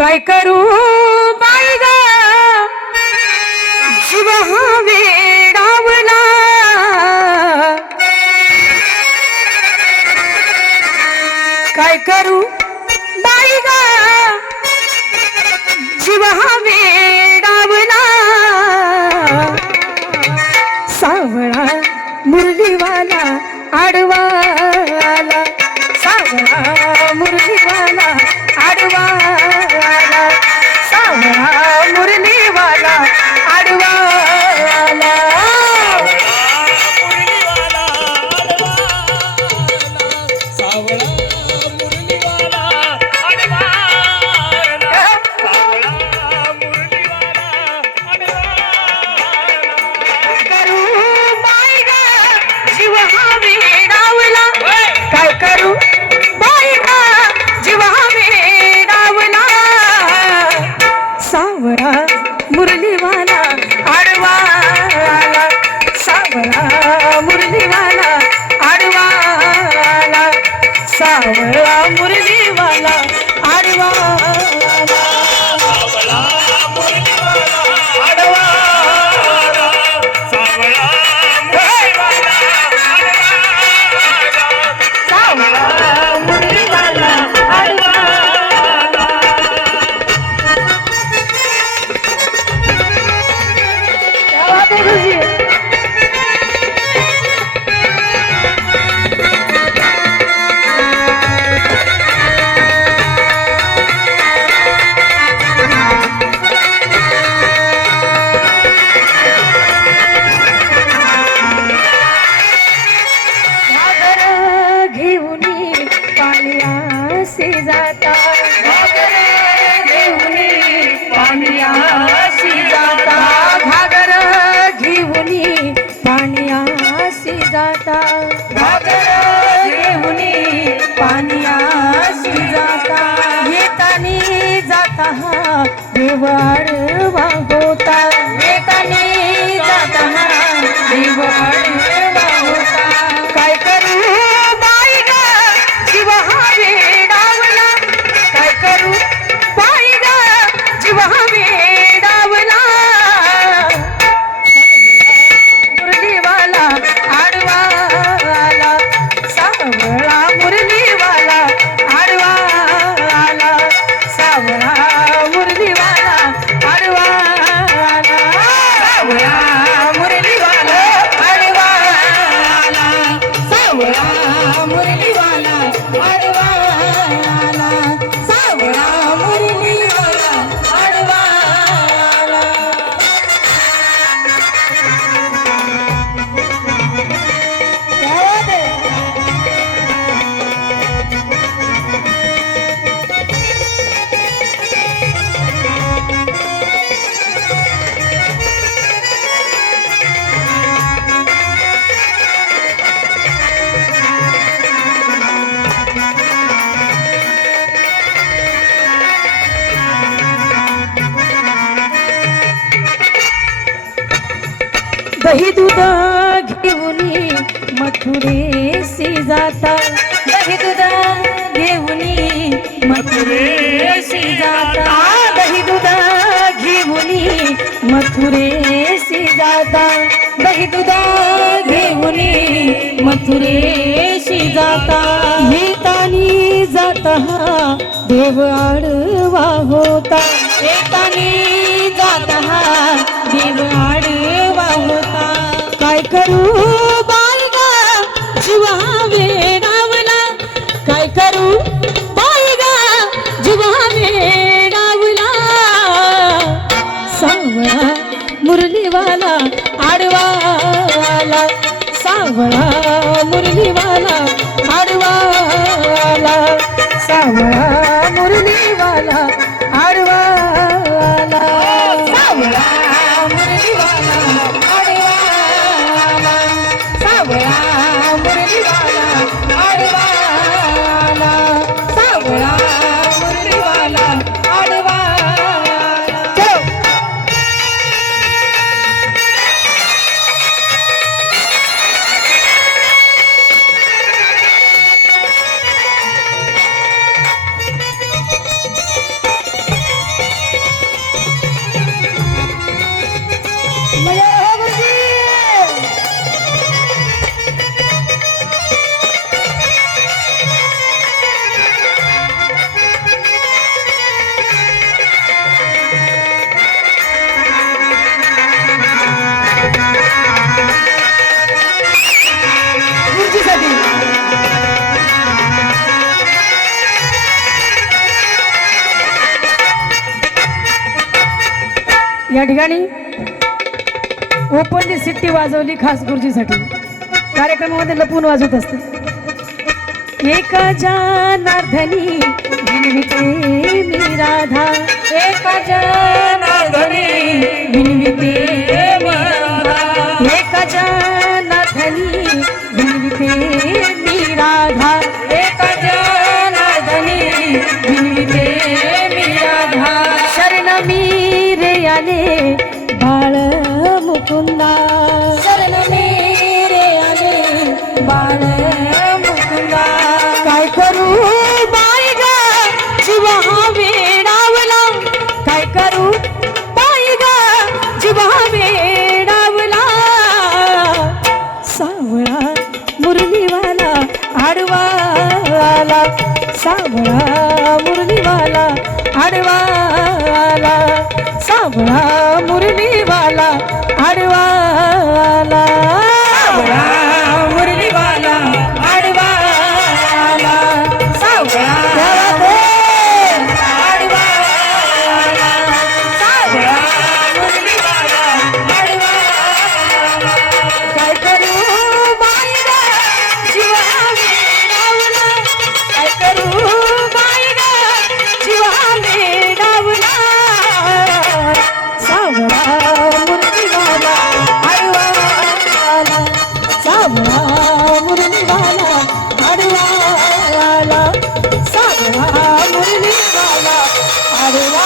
काय करू बाई ग जीव हा वेडावला काय करू बाई ग जीव हा वेडावला सावळा मुरलीवाला आडवाला सावळा मुरलीवाला आडवाला सावळा मुरलीवाला आडवाला काय करू बाई ग जीव हा वेडावला सावळा मुरलीवाला आडवाला सावळा मुरलीवाला आडवाला सावळा मुरलीवाला आडवाला जाता घागर घेऊनी पाण्याशी जाता घागर घेऊनी पाण्याशी जाता घागर घेऊनी पाण्याशी जाता येतानी जाता हा देवाडवा होता येतानी जाता हा देवाडवा होता काय करू बाई ग जीव हा वेडावला काय करू बाई ग जीव हा वेडावला मुरलीवाला आडवाला सावळा मुरलीवाला आडवाला सावळा मुरलीवाला आडवाला सावळा मुरलीवाला आडवाला सावळा मुरलीवाला आडवाला सावळा मुरलीवाला आडवाला दही दूध घेऊनी मथुरेशी जाता दही दूध घेऊनी मथुरेशी जाता दही दूध घेऊनी मथुरेशी जाता दही दूध घेऊनी मथुरेशी जाता येतानी जाता हा देव आडवा होता येतानी जाता हा देव आडवा होता काय करू बाई ग जीव हा वेडावला काय करू बाई ग जीव हा वेडावला सावळा मुरलीवाला आडवाला सावळा मुरलीवाला आडवाला सावळा मुरलीवाला आडवाला सावळा मुरलीवाला आडवाला सावळा मुरलीवाला आडवाला सावळा मुरलीवाला आडवाला या ठिकाणी ओपनची सिट्टी वाजवली खास गुरुजीसाठी. कार्यक्रमामध्ये लपून वाजवत असते. एका जनार्दनी विनविते मी राधा, एका जनार्दनी विनविते मी राधा, एका जनार्दनी विनविते मी राधा, एका जनार्दनी विनविते मी राधा. शरण मी रे आले बाळ मुकुंदा, शरण मी रे आले बाळ मुकुंदा. काय करू बाई ग जीवा वेडावला, काय करू बाई ग जीवा वेडावला. सावळा मुरलीवाला आडवाला, सावळा मुरलीवाला आडवाला, सावळा मुरलीवाला आडवाला, सावळा मुरलीवाला आडवाला, सावळा आडवाला, सावळा मुरलीवाला आडवाला. काय करू बाई ग जीवा वेडावला, काय करू बाई ग जीवा वेडावला. सावळा मुरलीवाला आडवाला, सावळा मुरलीवाला आडवाला, सावळा मुरलीवाला आडवाला.